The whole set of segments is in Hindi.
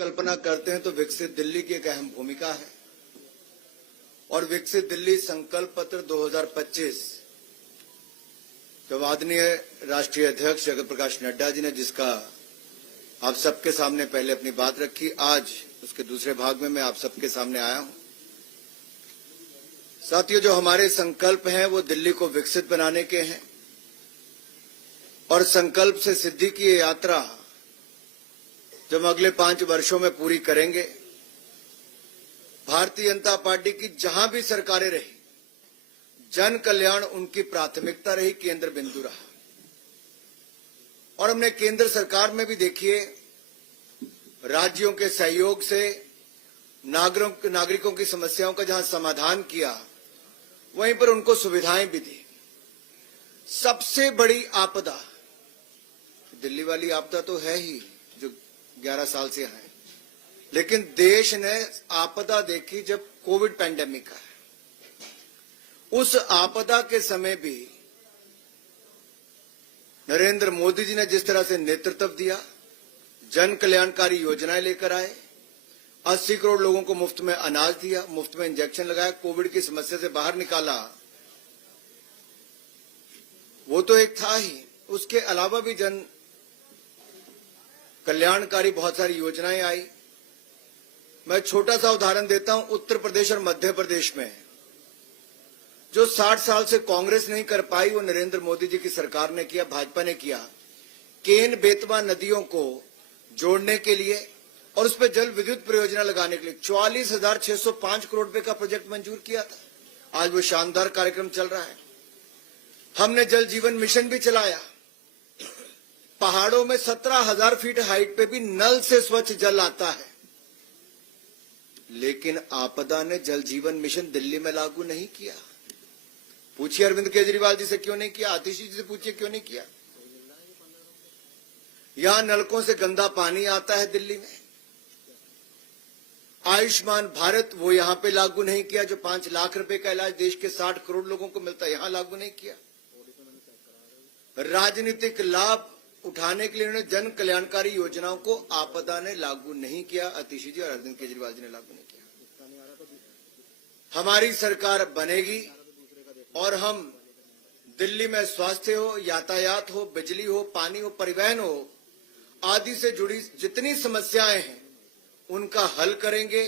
कल्पना करते हैं तो विकसित दिल्ली की एक अहम भूमिका है और विकसित दिल्ली संकल्प पत्र 2025 तो आदरणीय राष्ट्रीय अध्यक्ष जगत प्रकाश नड्डा जी ने जिसका आप सबके सामने पहले अपनी बात रखी, आज उसके दूसरे भाग में मैं आप सबके सामने आया हूं। साथियों, जो हमारे संकल्प हैं वो दिल्ली को विकसित बनाने के हैं और संकल्प से सिद्धि की ये यात्रा जब अगले 5 वर्षों में पूरी करेंगे, भारतीय जनता पार्टी की जहां भी सरकारें रही, जन कल्याण उनकी प्राथमिकता रही, केंद्र बिंदु रहा। और हमने केंद्र सरकार में भी देखिए राज्यों के सहयोग से नागरिकों की समस्याओं का जहां समाधान किया, वहीं पर उनको सुविधाएं भी दी। सबसे बड़ी आपदा दिल्ली वाली आपदा तो है ही जो 11 साल से है, लेकिन देश ने आपदा देखी जब कोविड पैंडेमिक का है। उस आपदा के समय भी नरेंद्र मोदी जी ने जिस तरह से नेतृत्व दिया, जन कल्याणकारी योजनाएं लेकर आए, 80 करोड़ लोगों को मुफ्त में अनाज दिया, मुफ्त में इंजेक्शन लगाया, कोविड की समस्या से बाहर निकाला, वो तो एक था ही। उसके अलावा भी जन कल्याणकारी बहुत सारी योजनाएं आई। मैं छोटा सा उदाहरण देता हूं, उत्तर प्रदेश और मध्य प्रदेश में जो 60 साल से कांग्रेस नहीं कर पाई, वो नरेंद्र मोदी जी की सरकार ने किया, भाजपा ने किया। केन बेतवा नदियों को जोड़ने के लिए और उस पर जल विद्युत परियोजना लगाने के लिए 44,605 करोड़ रुपए का प्रोजेक्ट मंजूर किया था। आज वो शानदार कार्यक्रम चल रहा है। हमने जल जीवन मिशन भी चलाया। पहाड़ों में 17,000 फीट हाइट पे भी नल से स्वच्छ जल आता है, लेकिन आपदा ने जल जीवन मिशन दिल्ली में लागू नहीं किया। पूछिए अरविंद केजरीवाल जी से क्यों नहीं किया, आतिशी जी से पूछिए क्यों नहीं किया। यहां नलकों से गंदा पानी आता है दिल्ली में। आयुष्मान भारत वो यहां पे लागू नहीं किया, जो 5 लाख रुपए का इलाज देश के 60 करोड़ लोगों को मिलता है, यहां लागू नहीं किया। राजनीतिक लाभ उठाने के लिए उन्होंने जन कल्याणकारी योजनाओं को आपदा ने लागू नहीं किया, आतिशी जी और अरविंद केजरीवाल जी ने लागू नहीं किया। हमारी सरकार बनेगी और हम दिल्ली में स्वास्थ्य हो, यातायात हो, बिजली हो, पानी हो, परिवहन हो, आदि से जुड़ी जितनी समस्याएं हैं उनका हल करेंगे।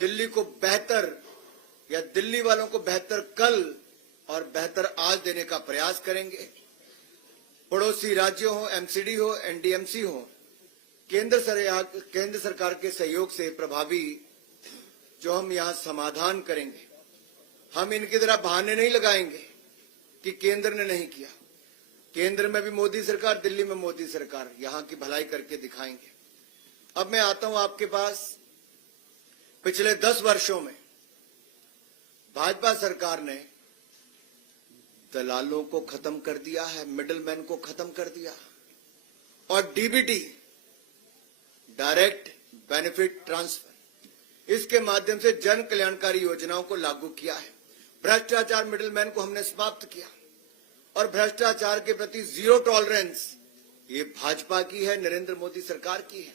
दिल्ली को बेहतर या दिल्ली वालों को बेहतर कल और बेहतर आज देने का प्रयास करेंगे। पड़ोसी राज्यों हो, एमसीडी हो, एनडीएमसी हो, केंद्र सरकार के सहयोग से प्रभावी जो हम यहां समाधान करेंगे। हम इनकी तरह बहाने नहीं लगाएंगे कि केंद्र ने नहीं किया। केंद्र में भी मोदी सरकार, दिल्ली में मोदी सरकार, यहां की भलाई करके दिखाएंगे। अब मैं आता हूं आपके पास। पिछले 10 वर्षों में भाजपा सरकार ने दलालों को खत्म कर दिया है, मिडलमैन को खत्म कर दिया और डीबीटी, डायरेक्ट बेनिफिट ट्रांसफर, इसके माध्यम से जन कल्याणकारी योजनाओं को लागू किया है। भ्रष्टाचार मिडलमैन को हमने समाप्त किया और भ्रष्टाचार के प्रति जीरो टॉलरेंस ये भाजपा की है, नरेंद्र मोदी सरकार की है।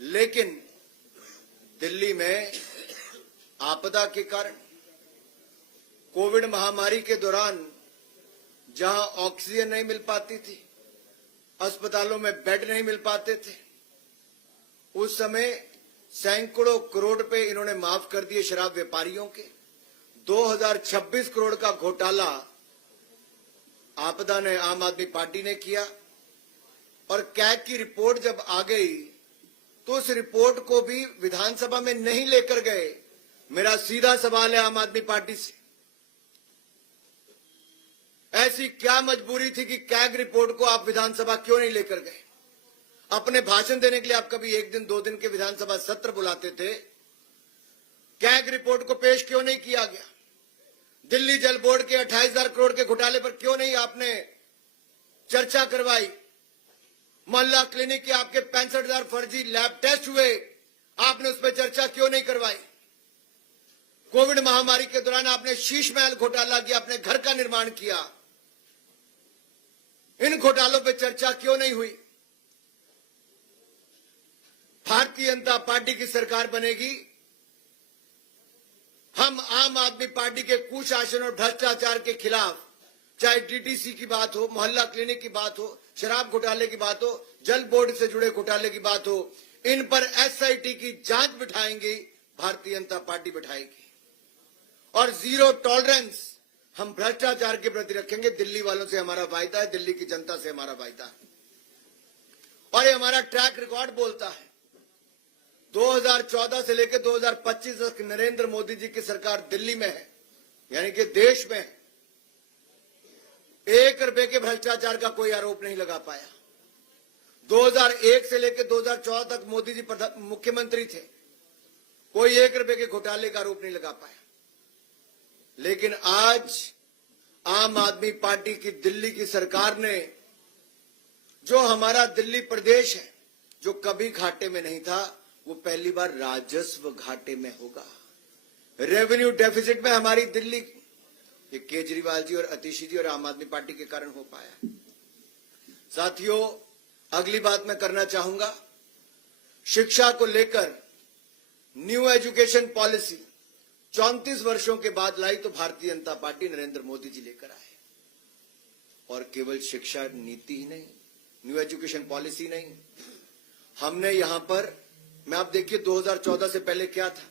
लेकिन दिल्ली में आपदा के कारण, कोविड महामारी के दौरान जहां ऑक्सीजन नहीं मिल पाती थी, अस्पतालों में बेड नहीं मिल पाते थे, उस समय सैकड़ों करोड़ रुपए इन्होंने माफ कर दिए शराब व्यापारियों के। 2026 करोड़ का घोटाला आपदा ने, आम आदमी पार्टी ने किया और कैग की रिपोर्ट जब आ गई तो उस रिपोर्ट को भी विधानसभा में नहीं लेकर गए। मेरा सीधा सवाल है आम आदमी पार्टी से, ऐसी क्या मजबूरी थी कि कैग रिपोर्ट को आप विधानसभा क्यों नहीं लेकर गए? अपने भाषण देने के लिए आप कभी 1 दिन 2 दिन के विधानसभा सत्र बुलाते थे, कैग रिपोर्ट को पेश क्यों नहीं किया गया? दिल्ली जल बोर्ड के 28,000 करोड़ के घोटाले पर क्यों नहीं आपने चर्चा करवाई? मोहल्ला क्लिनिक के आपके 65,000 फर्जी लैब टेस्ट हुए, आपने उस पर चर्चा क्यों नहीं करवाई? कोविड महामारी के दौरान आपने शीश महल घोटाला किया, अपने घर का निर्माण किया, इन घोटालों पर चर्चा क्यों नहीं हुई? भारतीय जनता पार्टी की सरकार बनेगी, हम आम आदमी पार्टी के कुशासन और भ्रष्टाचार के खिलाफ, चाहे डीटीसी की बात हो, मोहल्ला क्लिनिक की बात हो, शराब घोटाले की बात हो, जल बोर्ड से जुड़े घोटाले की बात हो, इन पर एसआईटी की जांच बिठाएंगे, भारतीय जनता पार्टी बिठाएगी। और जीरो टॉलरेंस हम भ्रष्टाचार के प्रति रखेंगे। दिल्ली वालों से हमारा वायदा है, दिल्ली की जनता से हमारा वायदा है, और ये हमारा ट्रैक रिकॉर्ड बोलता है। 2014 से लेकर 2025 तक नरेंद्र मोदी जी की सरकार दिल्ली में है, यानी कि देश में 1 रुपए के भ्रष्टाचार का कोई आरोप नहीं लगा पाया। 2001 से लेकर 2014 तक मोदी जी मुख्यमंत्री थे, कोई 1 रुपए के घोटाले का आरोप नहीं लगा पाया। लेकिन आज आम आदमी पार्टी की दिल्ली की सरकार ने, जो हमारा दिल्ली प्रदेश है, जो कभी घाटे में नहीं था, वो पहली बार राजस्व घाटे में होगा। रेवेन्यू डेफिसिट में हमारी दिल्ली, ये केजरीवाल जी और अतिशी जी और आम आदमी पार्टी के कारण हो पाया। साथियों, अगली बात मैं करना चाहूंगा, शिक्षा को लेकर न्यू एजुकेशन पॉलिसी 34 वर्षों के बाद लाई तो भारतीय जनता पार्टी नरेंद्र मोदी जी लेकर आए। और केवल शिक्षा नीति ही नहीं, न्यू एजुकेशन पॉलिसी नहीं, हमने यहां पर, मैं आप देखिए 2014 से पहले क्या था,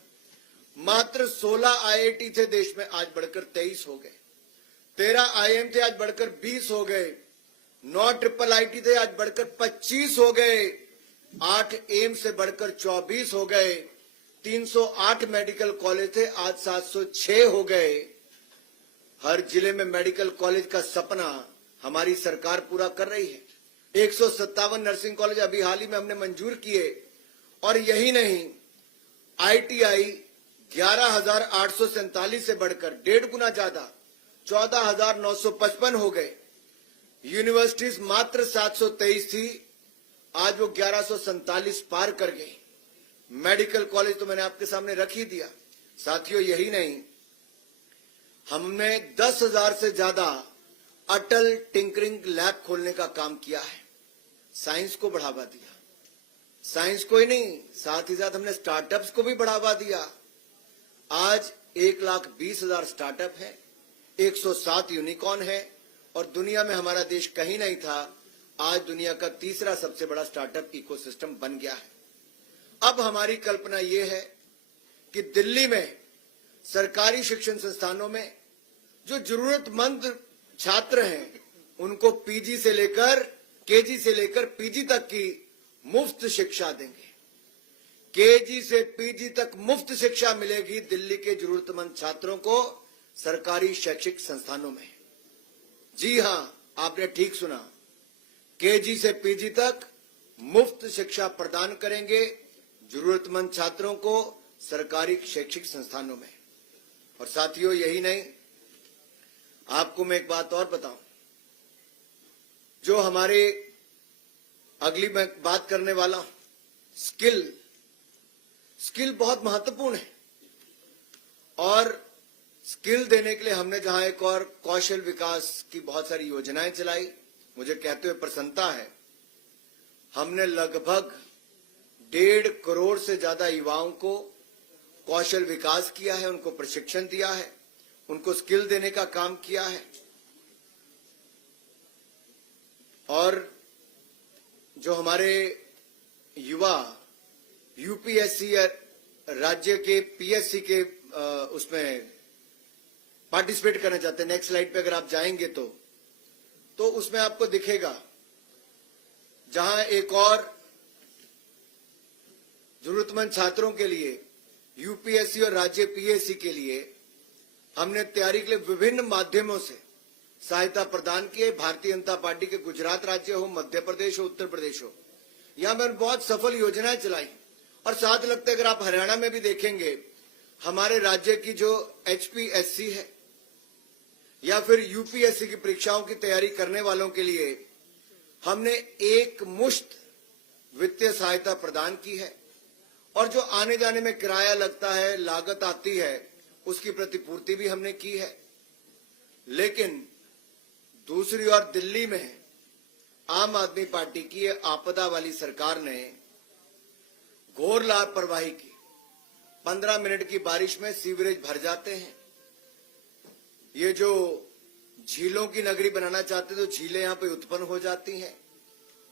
मात्र 16 आईआईटी थे देश में, आज बढ़कर 23 हो गए। 13 आईएम थे, आज बढ़कर 20 हो गए। 9 ट्रिपल आईटी थे, आज बढ़कर 25 हो गए। 8 एम्स से बढ़कर 24 हो गए। 308 मेडिकल कॉलेज थे, आज 706 हो गए। हर जिले में मेडिकल कॉलेज का सपना हमारी सरकार पूरा कर रही है। 157 नर्सिंग कॉलेज अभी हाल ही में हमने मंजूर किए। और यही नहीं, आईटीआई 11,847 से बढ़कर 1.5 गुना ज्यादा 14,955 हो गए। यूनिवर्सिटीज मात्र 723 थी, आज वो 1147 पार कर गई। मेडिकल कॉलेज तो मैंने आपके सामने रख ही दिया। साथियों, यही नहीं, हमने 10,000 से ज्यादा अटल टिंकरिंग लैब खोलने का काम किया है। साइंस को बढ़ावा दिया, साइंस को ही नहीं, साथ ही साथ हमने स्टार्टअप्स को भी बढ़ावा दिया। आज 1,20,000 स्टार्टअप है, 107 यूनिकॉर्न है, और दुनिया में हमारा देश कहीं नहीं था, आज दुनिया का तीसरा सबसे बड़ा स्टार्टअप इकोसिस्टम बन गया है। अब हमारी कल्पना यह है कि दिल्ली में सरकारी शिक्षण संस्थानों में जो जरूरतमंद छात्र हैं, उनको पीजी से लेकर, केजी से लेकर पीजी तक की मुफ्त शिक्षा देंगे। केजी से पीजी तक मुफ्त शिक्षा मिलेगी दिल्ली के जरूरतमंद छात्रों को सरकारी शैक्षिक संस्थानों में। जी हां, आपने ठीक सुना, केजी से पीजी तक मुफ्त शिक्षा प्रदान करेंगे जरूरतमंद छात्रों को सरकारी शैक्षिक संस्थानों में। और साथियों, यही नहीं, आपको मैं एक बात और बताऊं, जो हमारे अगली मैं बात करने वाला हूं, स्किल बहुत महत्वपूर्ण है। और स्किल देने के लिए हमने जहां एक और कौशल विकास की बहुत सारी योजनाएं चलाई, मुझे कहते हुए प्रसन्नता है, हमने लगभग 1.5 करोड़ से ज्यादा युवाओं को कौशल विकास किया है, उनको प्रशिक्षण दिया है, उनको स्किल देने का काम किया है। और जो हमारे युवा यूपीएससी राज्य के पीएससी के उसमें पार्टिसिपेट करना चाहते हैं, नेक्स्ट स्लाइड पे अगर आप जाएंगे तो उसमें आपको दिखेगा, जहां एक और जरूरतमंद छात्रों के लिए यूपीएससी और राज्य पीएससी के लिए हमने तैयारी के लिए विभिन्न माध्यमों से सहायता प्रदान की है। भारतीय जनता पार्टी के गुजरात राज्य हो, मध्य प्रदेश हो, उत्तर प्रदेश हो, यहां पर बहुत सफल योजनाएं चलाई। और साथ लगता है, अगर आप हरियाणा में भी देखेंगे, हमारे राज्य की जो एचपीएससी है या फिर यूपीएससी की परीक्षाओं की तैयारी करने वालों के लिए हमने एक मुश्त वित्तीय सहायता प्रदान की है। और जो आने जाने में किराया लगता है, लागत आती है, उसकी प्रतिपूर्ति भी हमने की है। लेकिन दूसरी ओर दिल्ली में आम आदमी पार्टी की आपदा वाली सरकार ने घोर लापरवाही की। 15 मिनट की बारिश में सीवरेज भर जाते हैं। ये जो झीलों की नगरी बनाना चाहते तो झीलें यहां पे उत्पन्न हो जाती हैं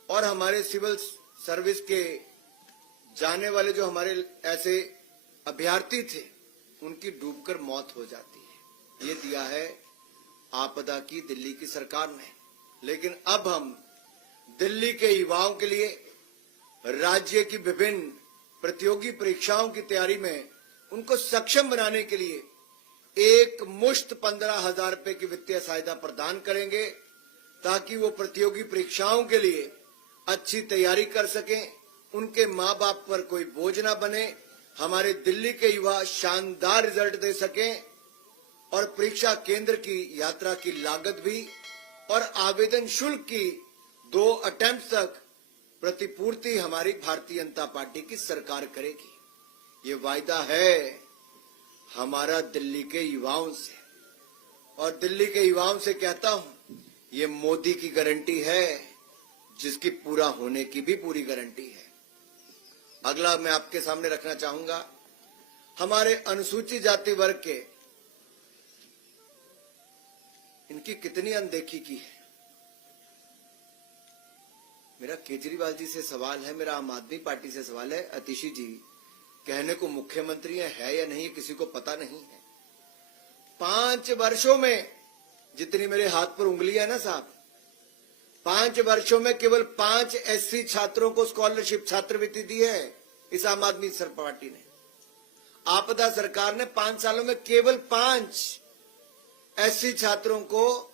और हमारे सिविल सर्विस के जाने वाले जो हमारे ऐसे अभ्यर्थी थे उनकी डूबकर मौत हो जाती है। ये दिया है आपदा की दिल्ली की सरकार ने। लेकिन अब हम दिल्ली के युवाओं के लिए राज्य की विभिन्न प्रतियोगी परीक्षाओं की तैयारी में उनको सक्षम बनाने के लिए एक मुश्त 15,000 रुपए की वित्तीय सहायता प्रदान करेंगे ताकि वो प्रतियोगी परीक्षाओं के लिए अच्छी तैयारी कर सकें, उनके माँ बाप पर कोई बोझ ना बने, हमारे दिल्ली के युवा शानदार रिजल्ट दे सकें और परीक्षा केंद्र की यात्रा की लागत भी और आवेदन शुल्क की 2 अटेम्प्ट तक प्रतिपूर्ति हमारी भारतीय जनता पार्टी की सरकार करेगी। ये वायदा है हमारा दिल्ली के युवाओं से और दिल्ली के युवाओं से कहता हूं ये मोदी की गारंटी है जिसकी पूरा होने की भी पूरी गारंटी है। अगला मैं आपके सामने रखना चाहूंगा हमारे अनुसूचित जाति वर्ग के इनकी कितनी अनदेखी की है। मेरा केजरीवाल जी से सवाल है, मेरा आम आदमी पार्टी से सवाल है, अतिशी जी कहने को मुख्यमंत्री है या नहीं किसी को पता नहीं है। 5 वर्षों में जितनी मेरे हाथ पर उंगलियां है ना साहब, 5 वर्षों में केवल 5 एससी छात्रों को स्कॉलरशिप छात्रवृत्ति दी है इस आम आदमी पार्टी ने। आपदा सरकार ने 5 सालों में केवल 5 एससी छात्रों को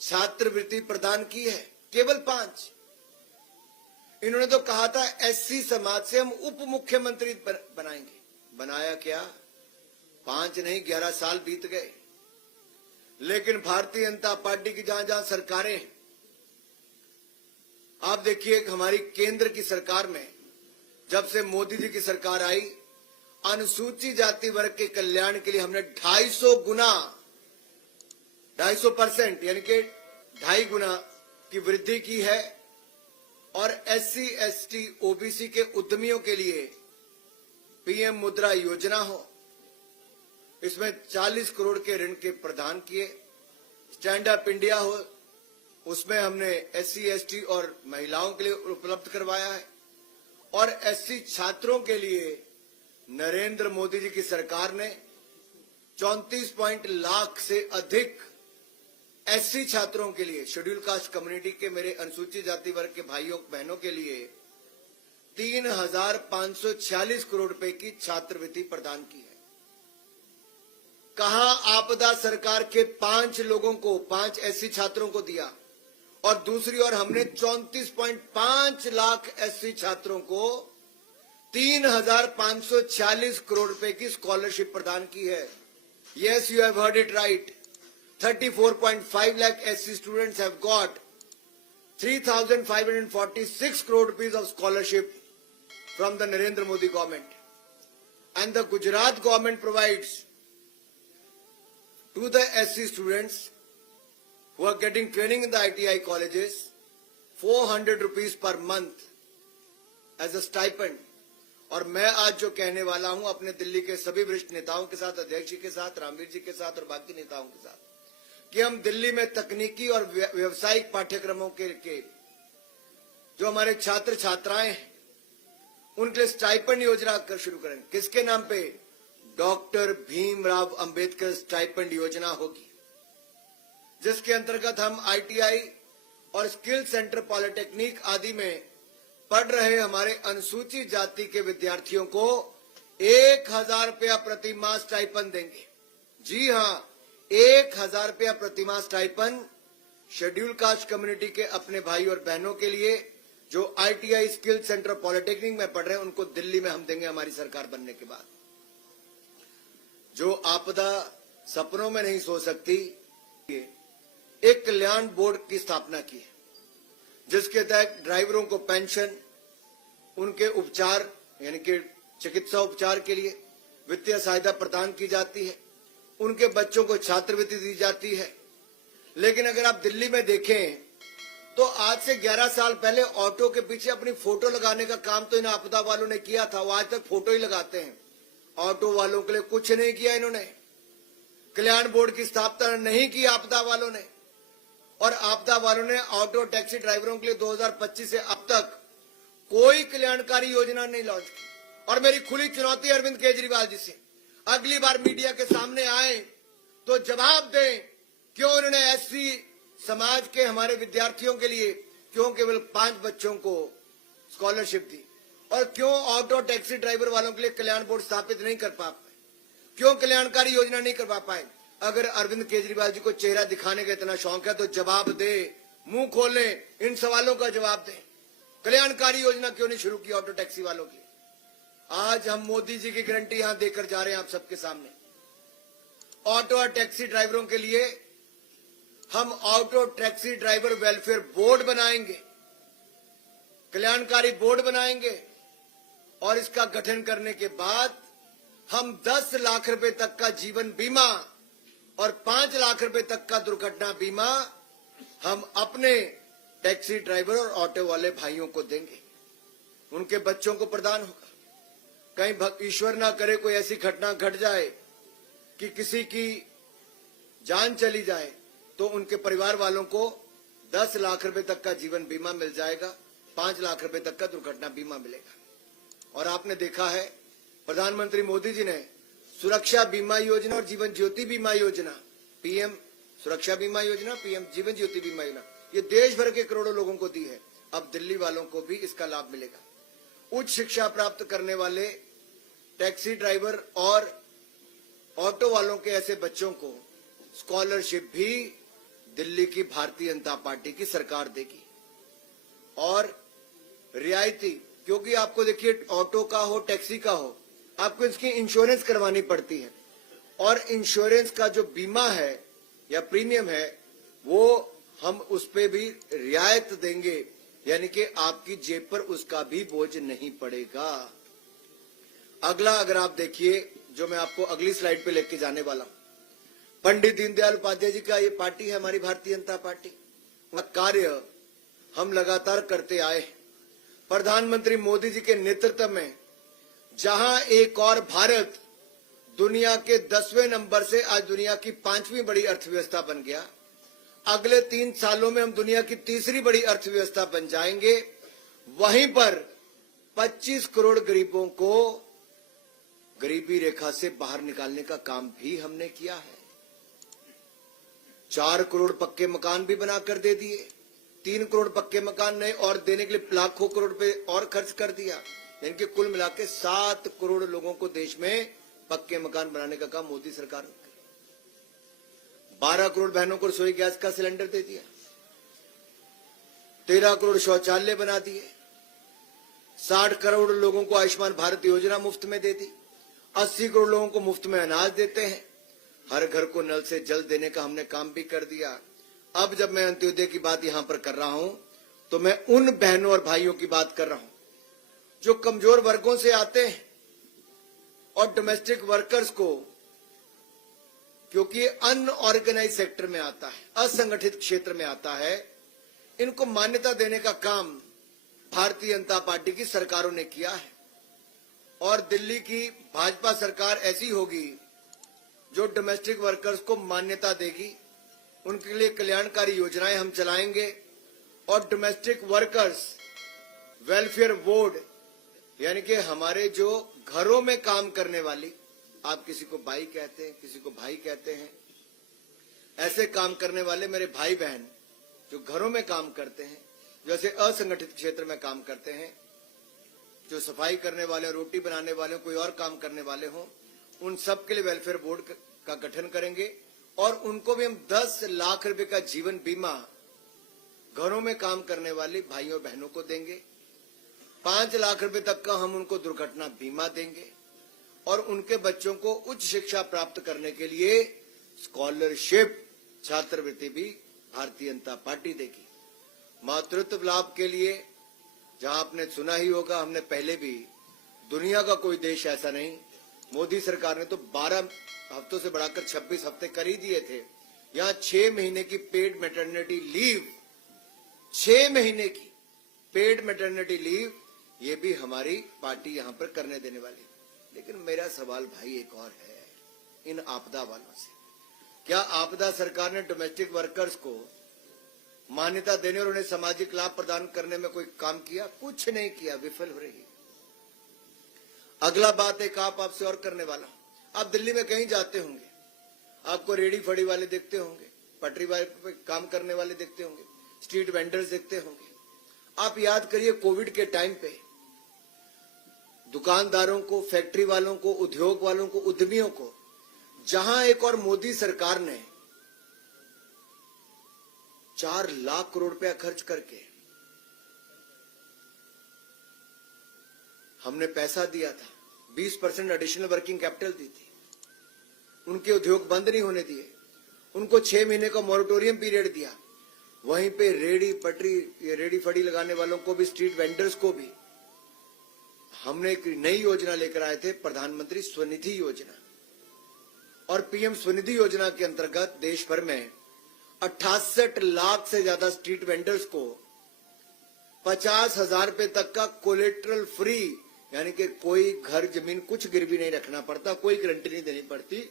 छात्रवृत्ति प्रदान की है, केवल 5। इन्होंने तो कहा था एससी समाज से हम उप मुख्यमंत्री बनाएंगे। बनाया क्या? 5 नहीं 11 साल बीत गए। लेकिन भारतीय जनता पार्टी की जहां जहां सरकारें, आप देखिए हमारी केंद्र की सरकार में जब से मोदी जी की सरकार आई, अनुसूचित जाति वर्ग के कल्याण के लिए हमने 250% यानी कि 2.5 गुना की वृद्धि की है और एससी एसटी ओबीसी के उद्यमियों के लिए पीएम मुद्रा योजना हो, इसमें 40 करोड़ के ऋण के प्रदान किए। स्टैंड अप इंडिया हो, उसमें हमने एससी एसटी और महिलाओं के लिए उपलब्ध करवाया है और एससी छात्रों के लिए नरेंद्र मोदी जी की सरकार ने 34 लाख से अधिक एससी छात्रों के लिए, शेड्यूल कास्ट कम्युनिटी के मेरे अनुसूचित जाति वर्ग के भाइयों बहनों के लिए 3,546 करोड़ रुपए की छात्रवृत्ति प्रदान की है। कहां आपदा सरकार के 5 लोगों को, 5 एससी छात्रों को दिया और दूसरी ओर हमने 34.5 लाख एससी छात्रों को 3,546 करोड़ रुपए की स्कॉलरशिप प्रदान की है। Yes, you have heard it right. 34.5 lakh SC students have got 3,546 crore rupees of scholarship from the Narendra Modi government. And the Gujarat government provides to the SC students who are getting training in the ITI colleges 400 rupees per month as a stipend. और मैं आज जो कहने वाला हूं अपने दिल्ली के सभी वरिष्ठ नेताओं के साथ, अध्यक्ष जी के साथ, रामवीर जी के साथ और बाकी नेताओं के साथ, कि हम दिल्ली में तकनीकी और व्यावसायिक पाठ्यक्रमों के जो हमारे छात्र छात्राएं हैं उनके लिए स्टाइपेंड योजना कर शुरू करेंगे। किसके नाम पे? डॉक्टर भीमराव अंबेडकर स्टाइपेंड योजना होगी, जिसके अंतर्गत हम आईटीआई और स्किल सेंटर पॉलिटेक्निक आदि में पढ़ रहे हमारे अनुसूचित जाति के विद्यार्थियों को 1,000 रुपया प्रति माह स्टाइपेंड देंगे। जी हां, 1,000 रुपया प्रति माह स्टाइपेंड शेड्यूल कास्ट कम्युनिटी के अपने भाई और बहनों के लिए जो आईटीआई स्किल सेंटर पॉलिटेक्निक में पढ़ रहे हैं उनको दिल्ली में हम देंगे हमारी सरकार बनने के बाद। जो आपदा सपनों में नहीं सो सकती, एक कल्याण बोर्ड की स्थापना की है जिसके तहत ड्राइवरों को पेंशन, उनके उपचार यानी कि चिकित्सा उपचार के लिए वित्तीय सहायता प्रदान की जाती है, उनके बच्चों को छात्रवृत्ति दी जाती है। लेकिन अगर आप दिल्ली में देखें तो आज से 11 साल पहले ऑटो के पीछे अपनी फोटो लगाने का काम तो इन आपदा वालों ने किया था। वो आज तक फोटो ही लगाते हैं। ऑटो वालों के लिए कुछ नहीं किया इन्होंने। कल्याण बोर्ड की स्थापना नहीं की आपदा वालों ने। और आपदा वालों ने ऑटो टैक्सी ड्राइवरों के लिए 2025 से अब तक कोई कल्याणकारी योजना नहीं लॉन्च की। और मेरी खुली चुनौती अरविंद केजरीवाल जी से, अगली बार मीडिया के सामने आए तो जवाब दें, क्यों उन्होंने एससी समाज के हमारे विद्यार्थियों के लिए क्यों केवल 5 बच्चों को स्कॉलरशिप दी, और क्यों ऑटो टैक्सी ड्राइवर वालों के लिए कल्याण बोर्ड स्थापित नहीं कर पा पाए, क्यों कल्याणकारी योजना नहीं करवा पाए। अगर अरविंद केजरीवाल जी को चेहरा दिखाने का इतना शौक है तो जवाब दे, मुंह खोले, इन सवालों का जवाब दे। कल्याणकारी योजना क्यों नहीं शुरू की ऑटो टैक्सी वालों की? आज हम मोदी जी की गारंटी यहां देकर जा रहे हैं आप सबके सामने। ऑटो और टैक्सी ड्राइवरों के लिए हम auto taxi driver welfare board बनाएंगे, कल्याणकारी बोर्ड बनाएंगे, और इसका गठन करने के बाद हम 10 लाख रुपए तक का जीवन बीमा और 5 लाख रुपए तक का दुर्घटना बीमा हम अपने टैक्सी ड्राइवर और ऑटो वाले भाइयों को देंगे। उनके बच्चों को प्रदान होगा। कहीं ईश्वर ना करे कोई ऐसी घटना घट जाए कि किसी की जान चली जाए, तो उनके परिवार वालों को 10 लाख रुपए तक का जीवन बीमा मिल जाएगा, 5 लाख रुपए तक का दुर्घटना बीमा मिलेगा। और आपने देखा है प्रधानमंत्री मोदी जी ने सुरक्षा बीमा योजना और जीवन ज्योति बीमा योजना, पीएम सुरक्षा बीमा योजना, पीएम जीवन ज्योति बीमा योजना, ये देश भर के करोड़ों लोगों को दी है। अब दिल्ली वालों को भी इसका लाभ मिलेगा। उच्च शिक्षा प्राप्त करने वाले टैक्सी ड्राइवर और ऑटो वालों के ऐसे बच्चों को स्कॉलरशिप भी दिल्ली की भारतीय जनता पार्टी की सरकार देगी। और रियायती, क्योंकि आपको देखिए ऑटो का हो टैक्सी का हो, आपको इसकी इंश्योरेंस करवानी पड़ती है, और इंश्योरेंस का जो बीमा है या प्रीमियम है वो हम उस पे भी रियायत देंगे, यानी कि आपकी जेब पर उसका भी बोझ नहीं पड़ेगा। अगला अगर आप देखिए, जो मैं आपको अगली स्लाइड पे लेके जाने वाला हूं, पंडित दीनदयाल उपाध्याय जी का ये पार्टी है हमारी भारतीय जनता पार्टी। कार्य हम लगातार करते आए। प्रधानमंत्री मोदी जी के नेतृत्व में जहां एक और भारत दुनिया के 10वें नंबर से आज दुनिया की 5वीं बड़ी अर्थव्यवस्था बन गया, अगले 3 सालों में हम दुनिया की 3री बड़ी अर्थव्यवस्था बन जाएंगे। वहीं पर 25 करोड़ गरीबों को गरीबी रेखा से बाहर निकालने का काम भी हमने किया है। 4 करोड़ पक्के मकान भी बनाकर दे दिए, 3 करोड़ पक्के मकान नए और देने के लिए लाखों करोड़ रुपए और खर्च कर दिया। इनके कुल मिलाकर 7 करोड़ लोगों को देश में पक्के मकान बनाने का काम मोदी सरकार ने। 12 करोड़ बहनों को रसोई गैस का सिलेंडर दे दिया, 13 करोड़ शौचालय बना दिए, 60 करोड़ लोगों को आयुष्मान भारत योजना मुफ्त में दे दी, 80 करोड़ लोगों को मुफ्त में अनाज देते हैं, हर घर को नल से जल देने का हमने काम भी कर दिया। अब जब मैं अंत्योदय की बात यहां पर कर रहा हूं तो मैं उन बहनों और भाइयों की बात कर रहा हूं जो कमजोर वर्गों से आते हैं और डोमेस्टिक वर्कर्स को, क्योंकि अनऑर्गेनाइज सेक्टर में आता है, असंगठित क्षेत्र में आता है, इनको मान्यता देने का काम भारतीय जनता पार्टी की सरकारों ने किया है। और दिल्ली की भाजपा सरकार ऐसी होगी जो डोमेस्टिक वर्कर्स को मान्यता देगी, उनके लिए कल्याणकारी योजनाएं हम चलाएंगे। और डोमेस्टिक वर्कर्स वेलफेयर बोर्ड, यानी कि हमारे जो घरों में काम करने वाली, आप किसी को बाई कहते हैं, किसी को भाई कहते हैं, ऐसे काम करने वाले मेरे भाई बहन जो घरों में काम करते हैं, जैसे असंगठित क्षेत्र में काम करते हैं, जो सफाई करने वाले, रोटी बनाने वाले, कोई और काम करने वाले हों, उन सब के लिए वेलफेयर बोर्ड का गठन करेंगे। और उनको भी हम 10 लाख रुपए का जीवन बीमा घरों में काम करने वाले भाइयों और बहनों को देंगे, 5 लाख रुपए तक का हम उनको दुर्घटना बीमा देंगे, और उनके बच्चों को उच्च शिक्षा प्राप्त करने के लिए स्कॉलरशिप, छात्रवृत्ति भी भारतीय जनता पार्टी देगी। मातृत्व लाभ के लिए, जहां आपने सुना ही होगा, हमने पहले भी, दुनिया का कोई देश ऐसा नहीं, मोदी सरकार ने तो 12 हफ्तों से बढ़ाकर 26 हफ्ते कर ही दिए थे। यहां 6 महीने की पेड मैटरनिटी लीव 6 महीने की पेड मैटरनिटी लीव, ये भी हमारी पार्टी यहां पर करने देने वाली। लेकिन मेरा सवाल भाई एक और है इन आपदा वालों से, क्या आपदा सरकार ने डोमेस्टिक वर्कर्स को मान्यता देने और उन्हें सामाजिक लाभ प्रदान करने में कोई काम किया? कुछ नहीं किया, विफल हो रही है। अगला बात एक आपसे और करने वाला हूं। आप दिल्ली में कहीं जाते होंगे, आपको रेडी फड़ी वाले देखते होंगे, पटरी वाले पे काम करने वाले देखते होंगे, स्ट्रीट वेंडर्स देखते होंगे। आप याद करिए कोविड के टाइम पे दुकानदारों को, फैक्ट्री वालों को, उद्योग वालों को, उद्यमियों को, जहां एक और मोदी सरकार ने 4 लाख करोड़ रुपया खर्च करके हमने पैसा दिया था, 20% एडिशनल वर्किंग कैपिटल दी थी, उनके उद्योग बंद नहीं होने दिए, उनको 6 महीने का मॉरिटोरियम पीरियड दिया। वहीं पे रेडी फड़ी लगाने वालों को भी, स्ट्रीट वेंडर्स को भी हमने एक नई योजना लेकर आए थे, प्रधानमंत्री स्वनिधि योजना। और पीएम स्वनिधि योजना के अंतर्गत देश भर में 68 लाख से ज्यादा स्ट्रीट वेंडर्स को 50,000 रुपए तक का कोलेटरल फ्री, यानी कि कोई घर जमीन कुछ गिरवी नहीं रखना पड़ता, कोई गारंटी नहीं देनी पड़ती,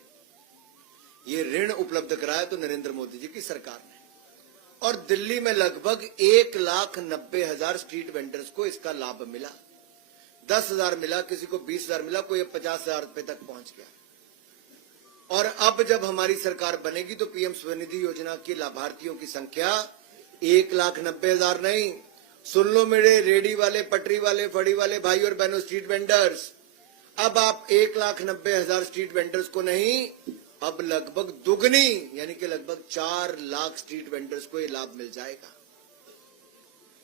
ये ऋण उपलब्ध कराया तो नरेंद्र मोदी जी की सरकार ने। और दिल्ली में लगभग 1,90,000 स्ट्रीट वेंडर्स को इसका लाभ मिला। 10,000 मिला, किसी को 20,000 मिला, कोई 50,000 रुपए तक पहुंच गया। और अब जब हमारी सरकार बनेगी तो पीएम स्वनिधि योजना के लाभार्थियों की संख्या 1,90,000 नहीं, सुन लो मेरे रेडी वाले, पटरी वाले, फड़ी वाले भाई और बहनों, स्ट्रीट वेंडर्स, अब आप 1,90,000 स्ट्रीट वेंडर्स को नहीं, अब लगभग दुगनी, यानी कि लगभग 4 लाख स्ट्रीट वेंडर्स को ये लाभ मिल जाएगा।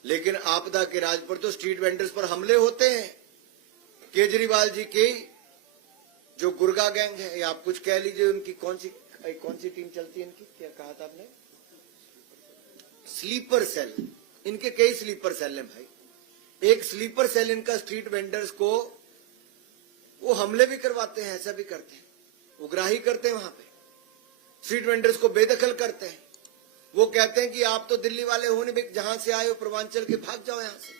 लेकिन आपदा के राज पर तो स्ट्रीट वेंडर्स पर हमले होते हैं। केजरीवाल जी की जो गुर्गा गैंग है, या आप कुछ कह लीजिए, उनकी कौन सी टीम चलती है इनकी, क्या कहा था आपने? Sleeper cell. इनके कई स्लीपर सेल हैं भाई। एक स्लीपर सेल इनका स्ट्रीट वेंडर्स को वो हमले भी करवाते हैं, ऐसा भी करते हैं, उग्राही करते हैं, वहां पे स्ट्रीट वेंडर्स को बेदखल करते हैं। वो कहते हैं कि आप तो दिल्ली वाले हो नहीं, जहां से आए हो पूर्वांचल के, भाग जाओ यहां से।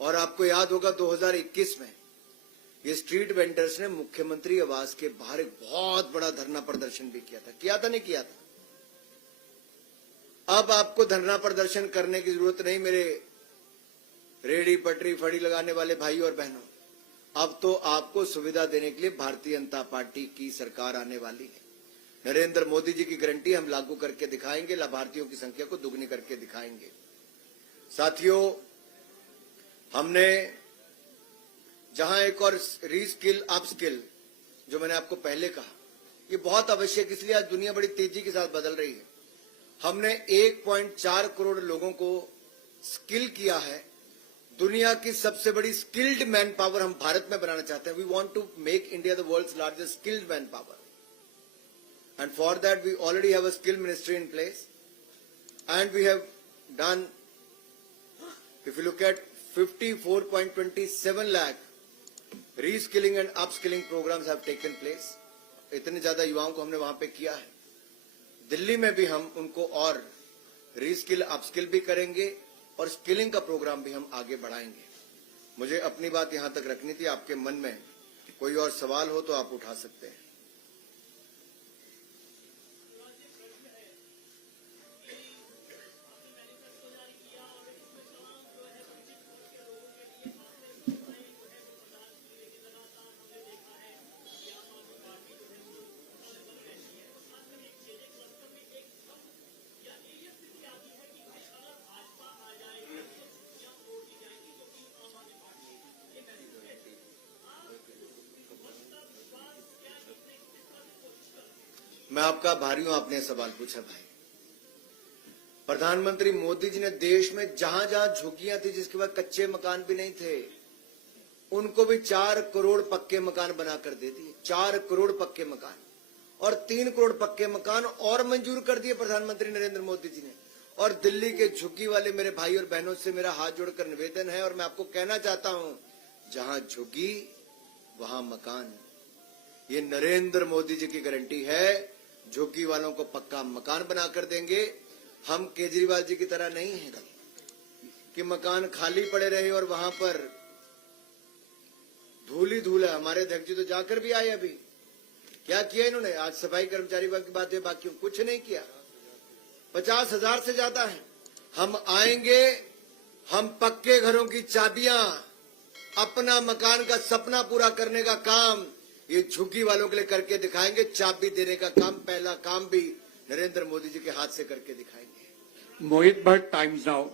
और आपको याद होगा 2021 में ये स्ट्रीट वेंडर्स ने मुख्यमंत्री आवास के बाहर एक बहुत बड़ा धरना प्रदर्शन भी किया था, नहीं किया था? अब आपको धरना प्रदर्शन करने की जरूरत नहीं मेरे रेडी पटरी फड़ी लगाने वाले भाई और बहनों। अब तो आपको सुविधा देने के लिए भारतीय जनता पार्टी की सरकार आने वाली है। नरेंद्र मोदी जी की गारंटी हम लागू करके दिखाएंगे, लाभार्थियों की संख्या को दुगनी करके दिखाएंगे। साथियों, हमने जहां एक और रीस्किल अपस्किल, जो मैंने आपको पहले कहा, ये बहुत आवश्यक, इसलिए आज दुनिया बड़ी तेजी के साथ बदल रही है। हमने 1.4 करोड़ लोगों को स्किल किया है। दुनिया की सबसे बड़ी स्किल्ड मैन पावर हम भारत में बनाना चाहते हैं। We want to make India the world's largest skilled man power, and for that we already have a skill ministry in place, and we have done, if you look at 54.27 lakh reskilling and upskilling programmes have taken place. इतने ज्यादा युवाओं को हमने वहां पे किया है। दिल्ली में भी हम उनको और रीस्किल अपस्किल भी करेंगे और स्किलिंग का प्रोग्राम भी हम आगे बढ़ाएंगे। मुझे अपनी बात यहां तक रखनी थी। आपके मन में कोई और सवाल हो तो आप उठा सकते हैं। मैं आपका आभारी हूं, आपने सवाल पूछा भाई। प्रधानमंत्री मोदी जी ने देश में जहां जहां झुग्गियां थी, जिसके बाद कच्चे मकान भी नहीं थे, उनको भी 4 करोड़ पक्के मकान बनाकर दे दिए। 4 करोड़ पक्के मकान और 3 करोड़ पक्के मकान और मंजूर कर दिए प्रधानमंत्री नरेंद्र मोदी जी ने। और दिल्ली के झुग्गी वाले मेरे भाई और बहनों से मेरा हाथ जोड़कर निवेदन है, और मैं आपको कहना चाहता हूं, जहां झुग्गी वहां मकान। ये नरेंद्र मोदी जी की गारंटी है। झुग्गी वालों को पक्का मकान बनाकर देंगे। हम केजरीवाल जी की तरह नहीं हैं कि मकान खाली पड़े रहे और वहां पर धूल ही धूल है। हमारे अध्यक्ष जी तो जाकर भी आए। अभी क्या किया इन्होंने? आज सफाई कर्मचारी की बात है, बाकी कुछ नहीं किया। 50,000 से ज्यादा है। हम आएंगे, हम पक्के घरों की चाबियां, अपना मकान का सपना पूरा करने का काम ये झुग्गी वालों के लिए करके दिखाएंगे। चाबी देने का काम, पहला काम भी नरेंद्र मोदी जी के हाथ से करके दिखाएंगे। मोहित भट्ट, टाइम्स नाउ।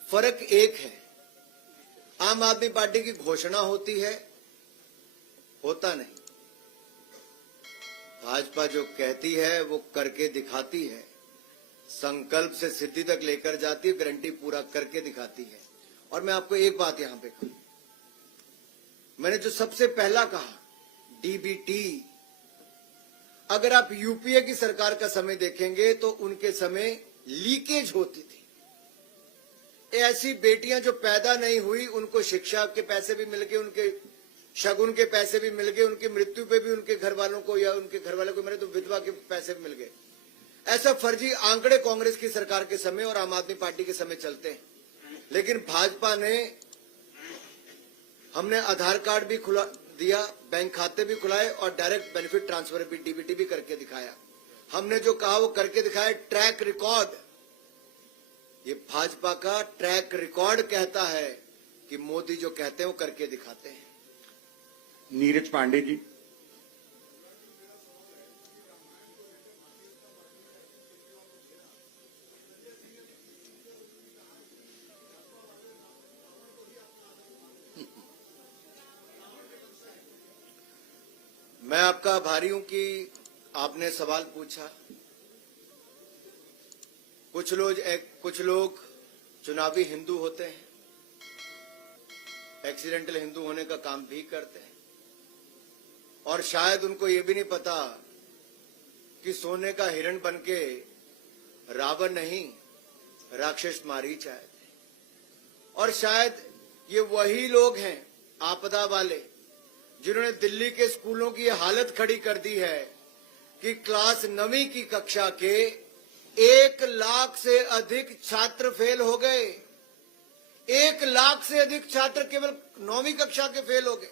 फर्क एक है, आम आदमी पार्टी की घोषणा होती है, होता नहीं। भाजपा जो कहती है वो करके दिखाती है, संकल्प से सिद्धि तक लेकर जाती है, गारंटी पूरा करके दिखाती है। और मैं आपको एक बात यहां पे कहूं, मैंने जो सबसे पहला कहा डीबीटी, अगर आप यूपीए की सरकार का समय देखेंगे तो उनके समय लीकेज होती थी। ऐसी बेटियां जो पैदा नहीं हुई उनको शिक्षा के पैसे भी मिल गए, उनके शगुन के पैसे भी मिल गए, उनकी मृत्यु पे भी उनके घर वालों को या उनके घर वाले को मरे तो विधवा के पैसे भी मिल गए। ऐसा फर्जी आंकड़े कांग्रेस की सरकार के समय और आम आदमी पार्टी के समय चलते हैं। लेकिन भाजपा ने, हमने आधार कार्ड भी खुला दिया, बैंक खाते भी खुलाए और डायरेक्ट बेनिफिट ट्रांसफर भी, डीबीटी भी करके दिखाया। हमने जो कहा वो करके दिखाया। ट्रैक रिकॉर्ड, ये भाजपा का ट्रैक रिकॉर्ड कहता है कि मोदी जो कहते हैं वो करके दिखाते हैं। नीरज पांडे जी। मैं आपका आभारी हूं कि आपने सवाल पूछा। कुछ लोग चुनावी हिंदू होते हैं, एक्सीडेंटल हिंदू होने का काम भी करते हैं और शायद उनको ये भी नहीं पता कि सोने का हिरण बनके रावण नहीं राक्षस मारीच आए थे। और शायद ये वही लोग हैं आपदा वाले जिन्होंने दिल्ली के स्कूलों की हालत खड़ी कर दी है कि क्लास 9वीं की कक्षा के 1 लाख से अधिक छात्र फेल हो गए। 1 लाख से अधिक छात्र केवल 9वीं कक्षा के फेल हो गए।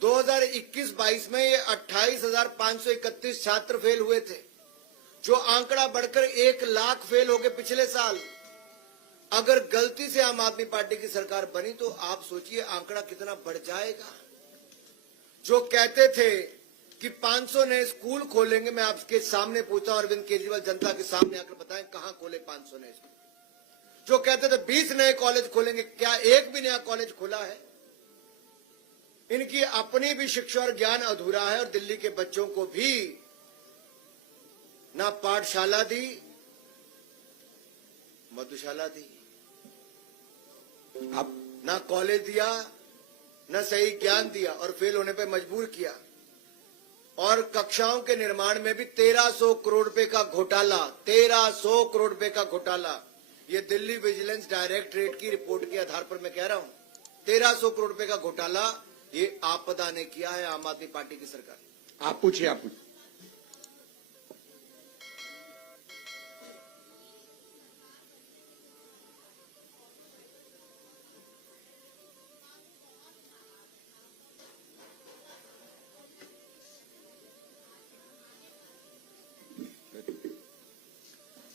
2021-22 में ये 28,531 छात्र फेल हुए थे, जो आंकड़ा बढ़कर 1 लाख फेल हो गए पिछले साल। अगर गलती से आम आदमी पार्टी की सरकार बनी तो आप सोचिए आंकड़ा कितना बढ़ जाएगा। जो कहते थे कि 500 नए स्कूल खोलेंगे, मैं आपके सामने पूछता हूं, अरविंद केजरीवाल जनता के सामने आकर बताएं कहां खोले 500 नए स्कूल। जो कहते थे 20 नए कॉलेज खोलेंगे, क्या एक भी नया कॉलेज खोला है? इनकी अपनी भी शिक्षा और ज्ञान अधूरा है और दिल्ली के बच्चों को भी ना पाठशाला दी, मधुशाला दी, अब ना कॉलेज दिया, ना सही ज्ञान दिया और फेल होने पर मजबूर किया। और कक्षाओं के निर्माण में भी 1300 करोड़ रुपए का घोटाला, 1300 करोड़ रुपए का घोटाला। ये दिल्ली विजिलेंस डायरेक्टरेट की रिपोर्ट के आधार पर मैं कह रहा हूं, 1300 करोड़ रुपए का घोटाला ये आपदा ने किया है, आम आदमी पार्टी की सरकार। आप पूछिए।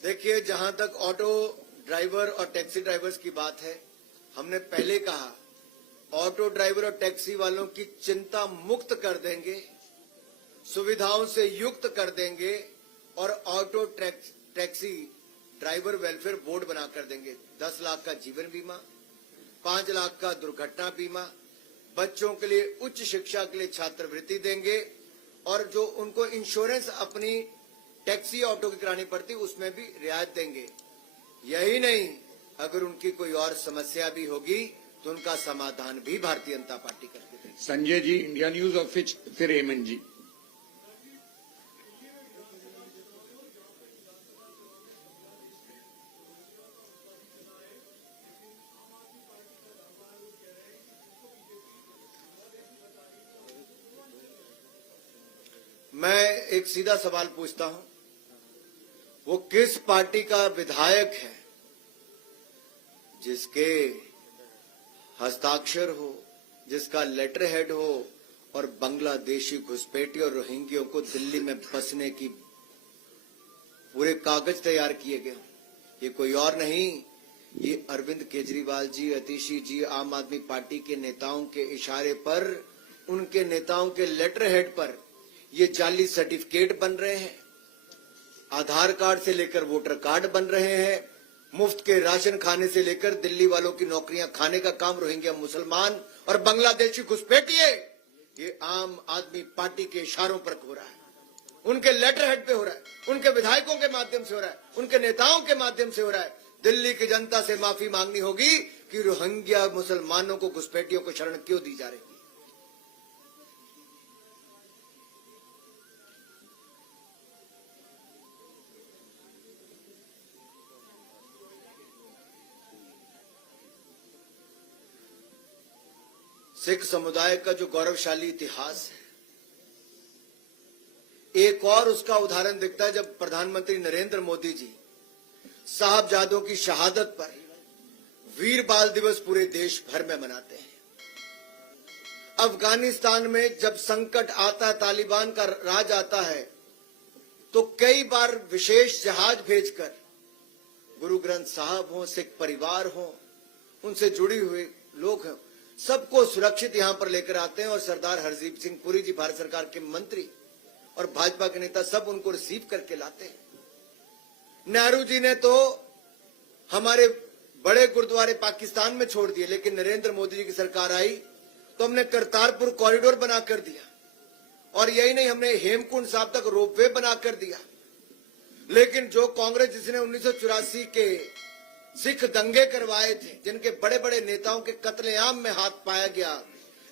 देखिए, जहां तक ऑटो ड्राइवर और टैक्सी ड्राइवर्स की बात है, हमने पहले कहा ऑटो ड्राइवर और टैक्सी वालों की चिंता मुक्त कर देंगे, सुविधाओं से युक्त कर देंगे और auto taxi driver welfare board बना कर देंगे। 10 लाख का जीवन बीमा, 5 लाख का दुर्घटना बीमा, बच्चों के लिए उच्च शिक्षा के लिए छात्रवृत्ति देंगे और जो उनको इंश्योरेंस अपनी टैक्सी ऑटो की करानी पड़ती उसमें भी रियायत देंगे। यही नहीं, अगर उनकी कोई और समस्या भी होगी तो उनका समाधान भी भारतीय जनता पार्टी करके देगी। संजय जी, इंडिया न्यूज और फिर हेमंत जी। एक सीधा सवाल पूछता हूं, वो किस पार्टी का विधायक है जिसके हस्ताक्षर हो, जिसका लेटर हेड हो और बांग्लादेशी घुसपैठी और रोहिंग्यों को दिल्ली में बसने की पूरे कागज तैयार किए गए? ये कोई और नहीं, ये अरविंद केजरीवाल जी, अतिशी जी, आम आदमी पार्टी के नेताओं के इशारे पर, उनके नेताओं के लेटर हेड पर ये जाली सर्टिफिकेट बन रहे हैं, आधार कार्ड से लेकर वोटर कार्ड बन रहे हैं, मुफ्त के राशन खाने से लेकर दिल्ली वालों की नौकरियां खाने का काम रोहिंग्या मुसलमान और बांग्लादेशी घुसपैठिए, ये आम आदमी पार्टी के इशारों पर हो रहा है, उनके लेटर हेड पे हो रहा है, उनके विधायकों के माध्यम से हो रहा है, उनके नेताओं के माध्यम से हो रहा है। दिल्ली की जनता से माफी मांगनी होगी कि रोहिंग्या मुसलमानों को, घुसपैठियों को शरण क्यों दी जा रही है। सिख समुदाय का जो गौरवशाली इतिहास है, एक और उसका उदाहरण दिखता है जब प्रधानमंत्री नरेंद्र मोदी जी साहबजादों की शहादत पर वीर बाल दिवस पूरे देश भर में मनाते हैं। अफगानिस्तान में जब संकट आता है, तालिबान का राज आता है, तो कई बार विशेष जहाज भेजकर गुरु ग्रंथ साहब हो, सिख परिवार हो, उनसे जुड़ी हुए लोग हैं, सबको सुरक्षित यहां पर लेकर आते हैं। और सरदार हरदीप सिंह पुरी जी, भारत सरकार के मंत्री और भाजपा के नेता, सब उनको रिसीव करके लाते हैं। नेहरू जी ने तो हमारे बड़े गुरुद्वारे पाकिस्तान में छोड़ दिए, लेकिन नरेंद्र मोदी जी की सरकार आई तो हमने करतारपुर कॉरिडोर बनाकर दिया, और यही नहीं, हमने हेमकुंड साहब तक रोपवे बनाकर दिया। लेकिन जो कांग्रेस, जिसने 1984 के सिख दंगे करवाए थे, जिनके बड़े बड़े नेताओं के कत्लेआम में हाथ पाया गया,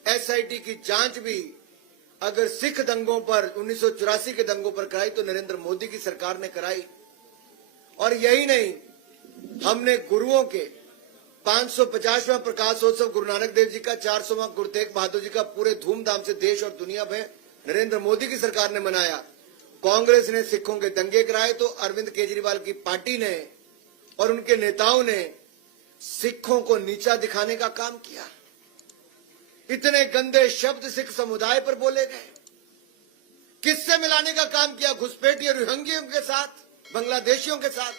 एसआईटी की जांच भी अगर सिख दंगों पर, 1984 के दंगों पर कराई तो नरेंद्र मोदी की सरकार ने कराई। और यही नहीं, हमने गुरुओं के 550वां प्रकाशोत्सव, गुरु नानक देव जी का 400वां, गुरु तेग बहादुर जी का पूरे धूमधाम से देश और दुनिया में नरेंद्र मोदी की सरकार ने मनाया। कांग्रेस ने सिखों के दंगे कराए तो अरविंद केजरीवाल की पार्टी ने और उनके नेताओं ने सिखों को नीचा दिखाने का काम किया। इतने गंदे शब्द सिख समुदाय पर बोले गए, किससे मिलाने का काम किया? घुसपैठी और रोहिंग्यों के साथ, बांग्लादेशियों के साथ।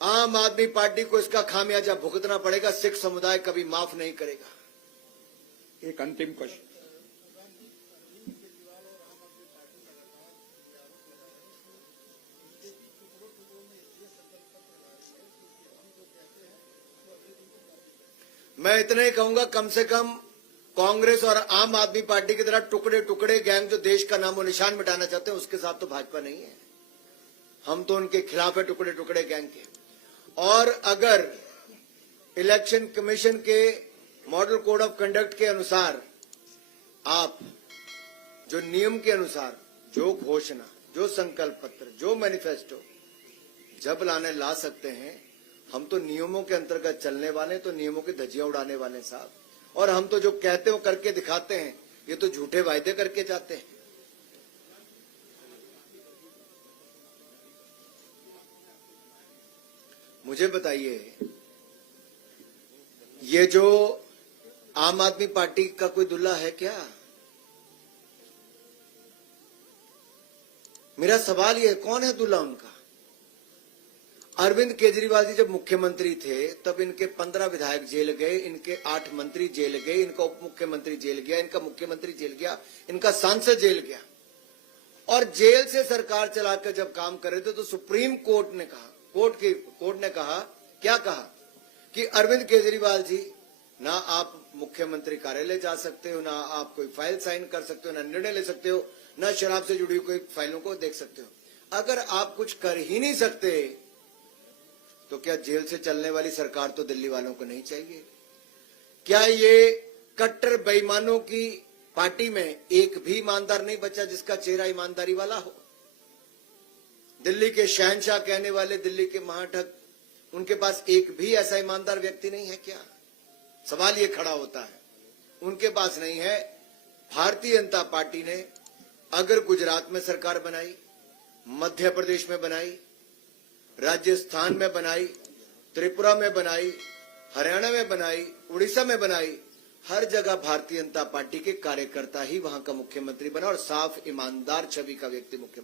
आम आदमी पार्टी को इसका खामियाजा भुगतना पड़ेगा, सिख समुदाय कभी माफ नहीं करेगा। एक अंतिम क्वेश्चन। मैं इतना ही कहूंगा, कम से कम कांग्रेस और आम आदमी पार्टी की तरह टुकड़े टुकड़े गैंग जो देश का नामो निशान मिटाना चाहते हैं, उसके साथ तो भाजपा नहीं है। हम तो उनके खिलाफ है, टुकड़े टुकड़े गैंग के। और अगर इलेक्शन कमीशन के मॉडल कोड ऑफ कंडक्ट के अनुसार, आप जो नियम के अनुसार जो घोषणा, जो संकल्प पत्र, जो मैनिफेस्टो जब लाने ला सकते हैं, हम तो नियमों के अंतर्गत चलने वाले, तो नियमों की धज्जियां उड़ाने वाले साहब। और हम तो जो कहते हो करके दिखाते हैं, ये तो झूठे वायदे करके जाते हैं। मुझे बताइए, ये जो आम आदमी पार्टी का कोई दुल्हा है क्या? मेरा सवाल ये है, कौन है दुल्हा उनका? अरविंद केजरीवाल जी जब मुख्यमंत्री थे तब इनके 15 विधायक जेल गए, इनके 8 मंत्री जेल गए, इनका उप मुख्यमंत्री जेल गया, इनका मुख्यमंत्री जेल गया, इनका सांसद जेल गया। और जेल से सरकार चलाकर जब काम कर रहे थे तो सुप्रीम कोर्ट ने कहा, कोर्ट ने कहा, क्या कहा कि अरविंद केजरीवाल जी, ना आप मुख्यमंत्री कार्यालय जा सकते हो, ना आप कोई फाइल साइन कर सकते हो, ना निर्णय ले सकते हो, ना शराब से जुड़ी कोई फाइलों को देख सकते हो। अगर आप कुछ कर ही नहीं सकते तो क्या जेल से चलने वाली सरकार तो दिल्ली वालों को नहीं चाहिए? क्या ये कट्टर बेईमानों की पार्टी में एक भी ईमानदार नहीं बचा जिसका चेहरा ईमानदारी वाला हो? दिल्ली के शहंशाह कहने वाले, दिल्ली के महाठग, उनके पास एक भी ऐसा ईमानदार व्यक्ति नहीं है क्या? सवाल ये खड़ा होता है। उनके पास नहीं है। भारतीय जनता पार्टी ने अगर गुजरात में सरकार बनाई, मध्य प्रदेश में बनाई, राजस्थान में बनाई, त्रिपुरा में बनाई, हरियाणा में बनाई, उड़ीसा में बनाई, हर जगह भारतीय जनता पार्टी के कार्यकर्ता ही वहां का मुख्यमंत्री बना और साफ ईमानदार छवि का व्यक्ति मुख्यमंत्री